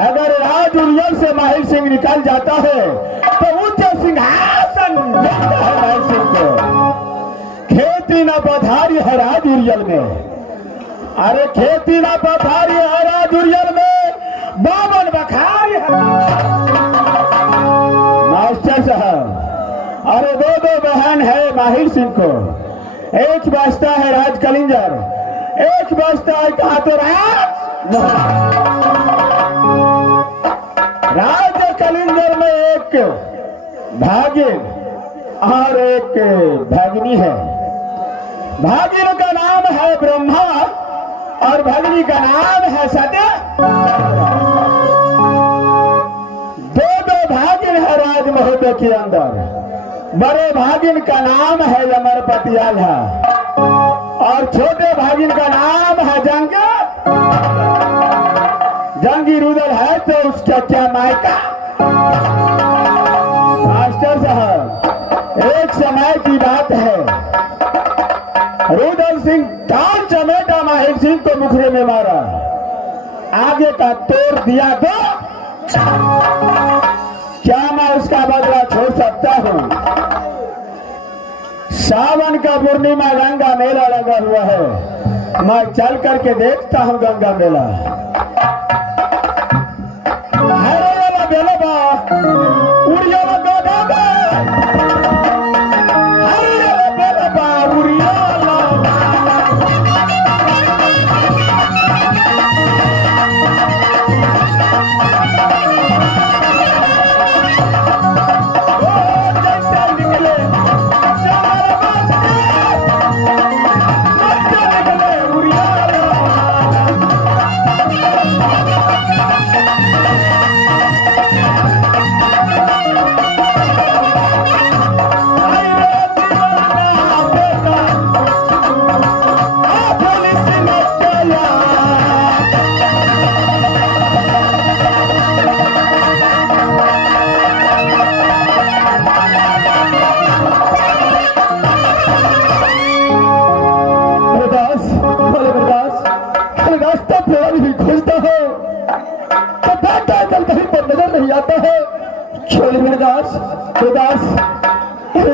अगर राज उरियल से माहिर सिंह निकल जाता है तो उच्च सिंहासन मिलता है माहिर सिंह को। खेती न पधारी है राज उरियल में, अरे खेती न पधारी है राज उरियल में, बावन बखारी है मास्टर साहब। अरे दो बहन है माहिर सिंह को, एक बचता है राज कलिंजर, एक बचता है कहा तो राज कलिंजर में एक भागिन और एक भगिनी है। भागिन का नाम है ब्रह्मा और भगिनी का नाम है सत्य। दो भागिन है राज महोदय के अंदर। बड़े भागिन का नाम है अमरपतियाल और छोटे भागिन का नाम है जंगी रुदल है तो उसका क्या मायका। मास्टर साहब एक समय की बात है, रुदल सिंह डाल चमेटा माहिर सिंह को मुखरे में मारा, आगे का तोड़ दिया तो क्या मैं उसका बदला छोड़ सकता हूं। सावन का पूर्णिमा गंगा मेला लगा हुआ है, मैं चल करके देखता हूं गंगा मेला।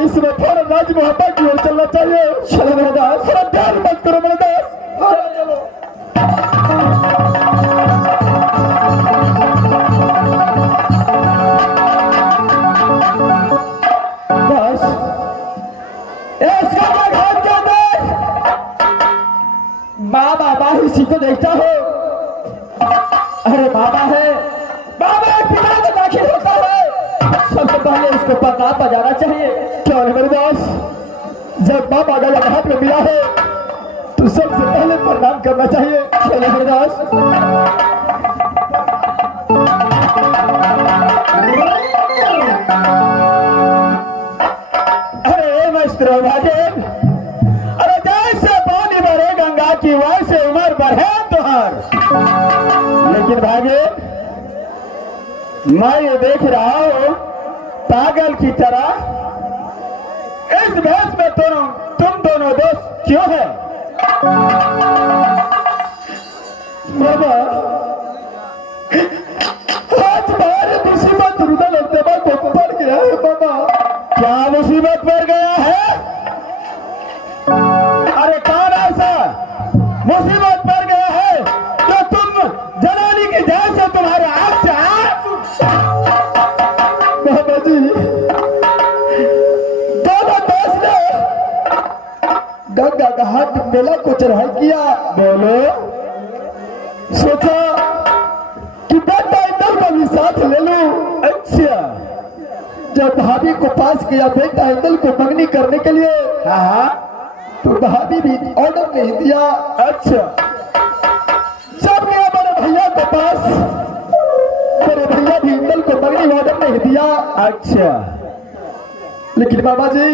इसमें थोड़ा राज महापा की ओर चलना चाहिए। चलो मेरे दास, थोड़ा ध्यान मत करो मेरे दास। चलो दास, इसका घाट के अंदर बाबा बाहर इसी को देखता हो। अरे बाबा है, बाबा पिता को दाखिल होता है, सबसे पहले इसको प्रताप बजाना चाहिए। क्या है मेरे दास, जब बाबा गला हाथ में मिला है तो सबसे पहले प्रणाम करना चाहिए। चलो मेरे दास। अरे मास्टर भागेन, अरे जैसे पानी भरे गंगा की वैसे उम्र बढ़े तुहार। लेकिन भागेन मैं ये देख रहा हूं पागल की तरह इस भेष में तुम दोनों दोस्त क्यों है? बाबा आज तुम्हारी मुसीबत रुदल अल्तबा को पड़ गया है। बाबा क्या मुसीबत पड़ गया है? अरे कौन ऐसा मुसीबत पड़ गया है तो तुम जनानी की जान से तुम्हारे आंख से बाबा जी दोनों दोस्त ने गंगा घाट मेला को चढ़ाई किया। बोलो, सोचा कि बेटा इंदल को भी साथ ले लूं। अच्छा, जब भाभी को पास किया बेटा इंदल को मंगनी करने के लिए, हाँ, तो भाभी भी ऑर्डर नहीं दिया। अच्छा, जब गया बड़े भैया के पास, मेरे भैया भी इंदल को मंगनी ऑर्डर नहीं दिया। अच्छा, लेकिन बाबा जी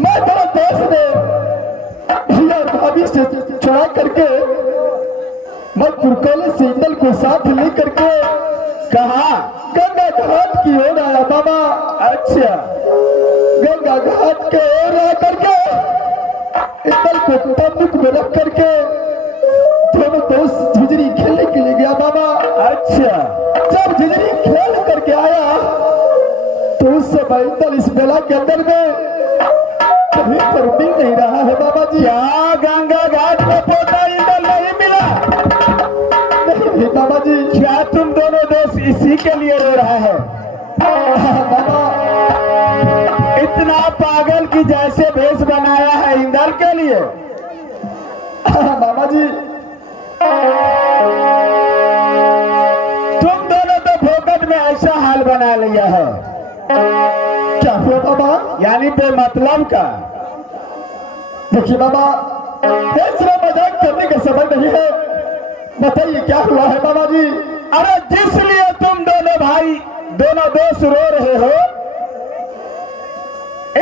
मैं थोड़ा दोस्त ने भैया भाभी से चढ़ा करके मैं कॉलेज से इंदल को साथ ले करके कहा गंगा घाट की ओर आया। बाबा अच्छा, गंगा घाट के ओर आ करके इंदल को तंबू में रख करके दोनों दोस्त झुझरी खेलने के लिए गया। बाबा अच्छा, जब जिंदगी खेल करके आया तो उस समय इंदल इस मेला के अंदर में कहीं पर मिल नहीं रहा है बाबा जी। क्या गंगा घाट में पोता इंदल नहीं मिला? नहीं बाबा जी। क्या तुम दोनों दोस्त इसी के लिए रो रहा है? बाबा इतना पागल की जैसे भेष बनाया है इंदल के लिए। बाबा जी तुम दोनों तो फोकट में ऐसा हाल बना लिया है। क्या हुआ बाबा? यानी बेमतलब का। देखिए बाबा, ऐसा मजाक करने का समय नहीं है। बताइए क्या हुआ है बाबा जी? अरे जिसलिए तुम दोनों भाई दोनों दोस्त रो रहे हो,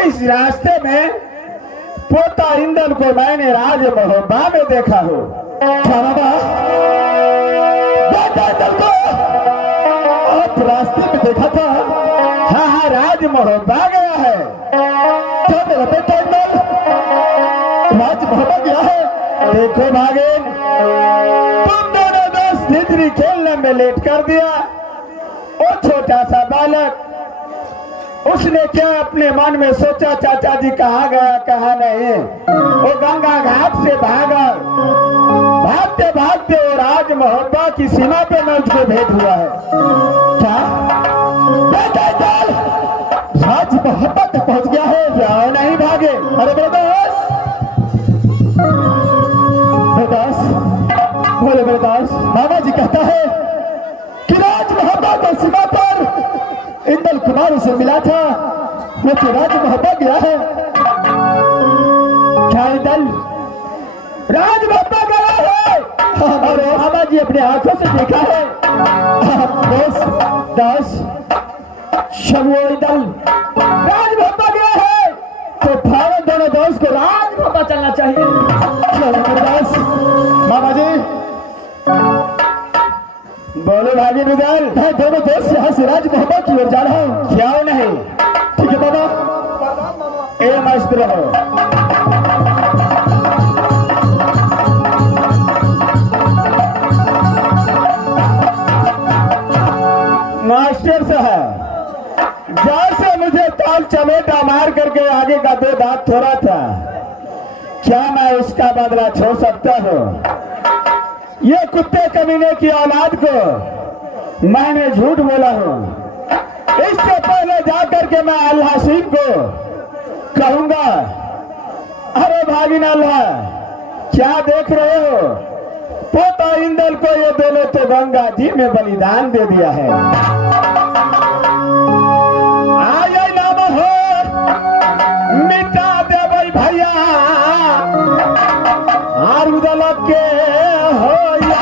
इस रास्ते में पोता इंदल को मैंने राज महोबा में देखा हो। क्या बाबा? बेटा इंदल को आप रास्ते में देखा था? हाँ हाँ, राज महोबा गया है। क्या मेरा बेटा इंदल राज महोबा गया है? देखो भागिन, तुम दोनों दोस्त भितरी खेलने में लेट कर दिया। वो छोटा सा बालक, उसने क्या अपने मन में सोचा चाचा जी कहाँ गया कहाँ नहीं। वो गंगा घाट से भागा, भागते भागते वो राज महोबा की सीमा पे मैं उसको भेंट हुआ है। क्या बेटा इंदल राज महोबा तक पहुंच गया है? जाओ नहीं भागे। अरे बेदास, बेदास बोले बेदास, मामा जी कहता है कि राज महोबा की सीमा पर इंदल कुमार उसे मिला था, वो तो राज महोबा गया है। क्या इंदल राज महोबा गया है? अरे मामा जी अपने आंखों से देखा है। दास शब वो इंदल राज महोबा गया है तो भारत दोनों दोस्त को राज महोबा चलना चाहिए। दास मामा जी बोलो भागी बिदल। मैं दोनों दोस्त यहाँ से राज महोबा की ओर जा रहा हूँ। जाओ नहीं। ठीक है बाबा। ए मस्त रहो। मास्टर साहब, जैसे मुझे ताल चमेटा मार करके आगे का दो दांत थोड़ा था, क्या मैं उसका बदला छोड़ सकता हूँ? ये कुत्ते कमीने की औलाद को मैंने झूठ बोला हूँ। इससे पहले जाकर के मैं अल्लाह सिंह को कहूंगा, अरे भागिन अल्लाह क्या देख रहे हो? पोता इंदल को ये दोनों तो गंगा जी में बलिदान दे दिया है। आये नाम हो मिटा दे भाई भैया आरुदल के हो या।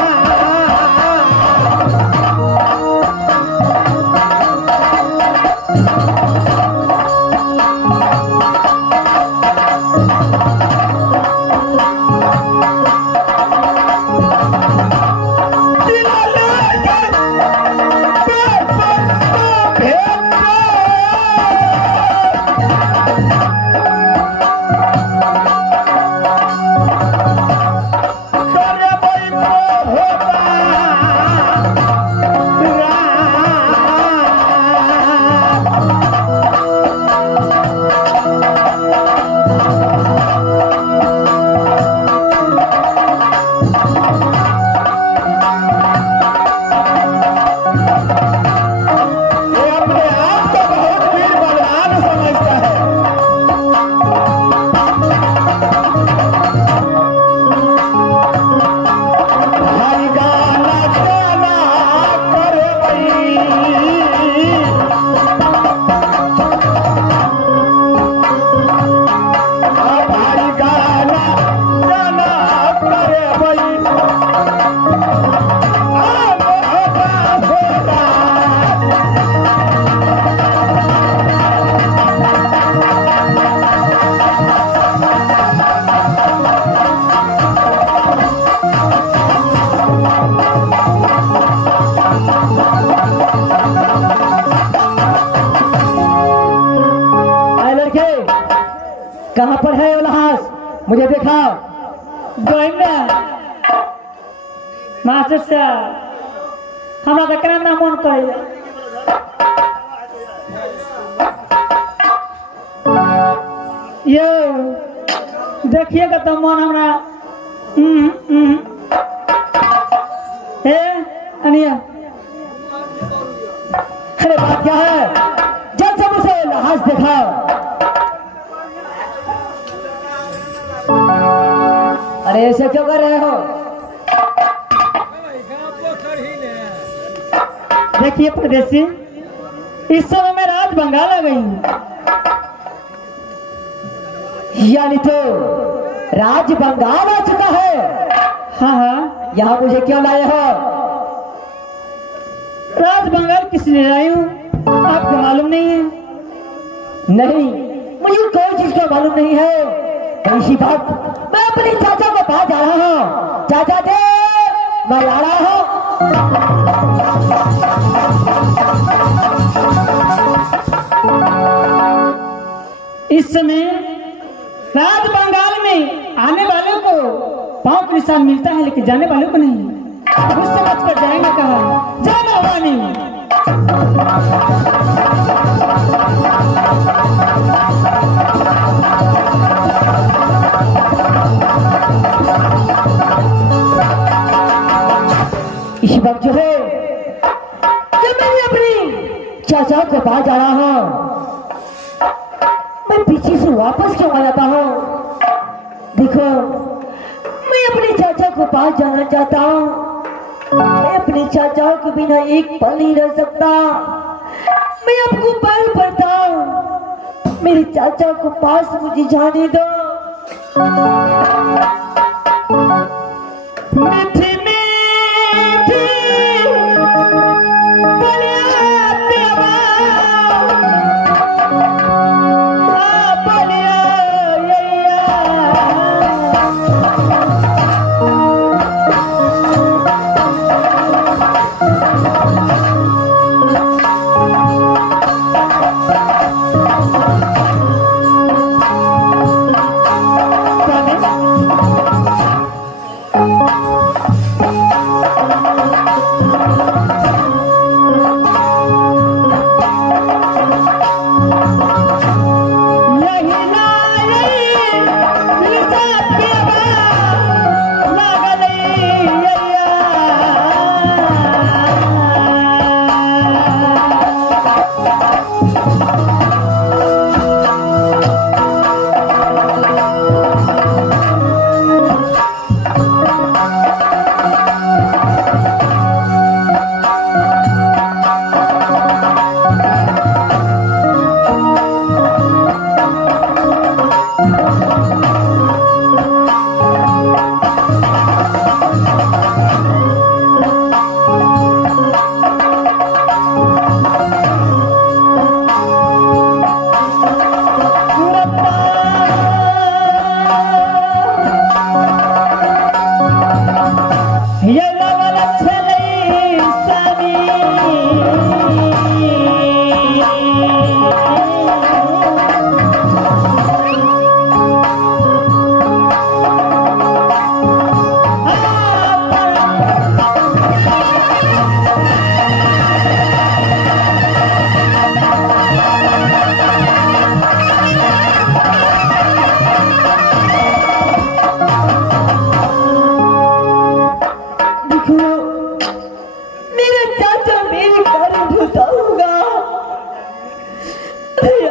कहाँ पर है उल्लास? मुझे दिखाओ। गोइंदा मास्टर साहब, हमरा तो केना ना मन करे ये देखिएगा तो मन हमरा हे अनिया अरे बात क्या है? जब जब उसे लहाज देखा अरे ऐसे क्यों कर रहे हो? देखिए परदेसी, इस समय मैं राज बंगाल आ गई हूँ। यानी तो राज बंगाल आ चुका है। हाँ हाँ, यहाँ मुझे क्यों लाए हो? राज बंगाल किस लिए लाई हूँ आपको मालूम नहीं है? नहीं, मुझे कोई चीज का मालूम नहीं है। तो इसी बात मैं अपने चाचा को पास जा रहा हूँ। चाचा जी, मैं आ रहा हूँ। इस समय राज बंगाल में आने वालों को पांव का निशान मिलता है, लेकिन जाने वालों को नहीं। कुछ समझ कर जाएंगे कहा जाना वानी। इसी वक्त जो है जब मैं अपनी चाचा को पास जा रहा हूँ, मैं पीछे से वापस क्यों आ जाता हूँ? देखो, मैं अपने चाचा को पास जाना चाहता हूँ। मैं अपने चाचा के बिना एक पल नहीं रह सकता। मैं आपको पैर पड़ता हूँ, मेरे चाचा को पास मुझे जाने दो। मीठी मीठी बलिया प्यावा, आ बलिया यैया।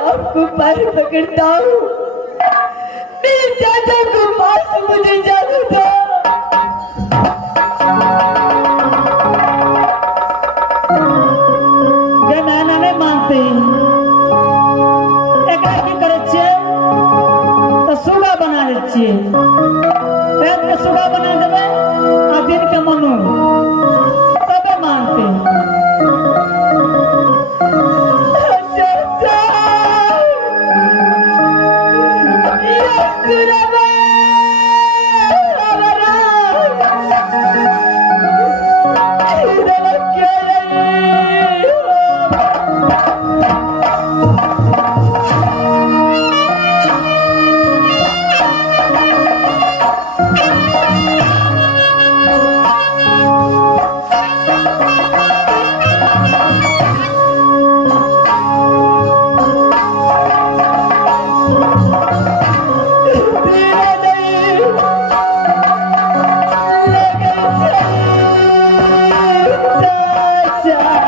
आपको पैर पकड़ता हूँ, मेरे चाचा को पास मुझे जाने दो। नाना नहीं मानते, एक की करे छे तो सुगा बना दे छे, रात में सुगा बना देवे आ दिन के मनु तबे मानते। जा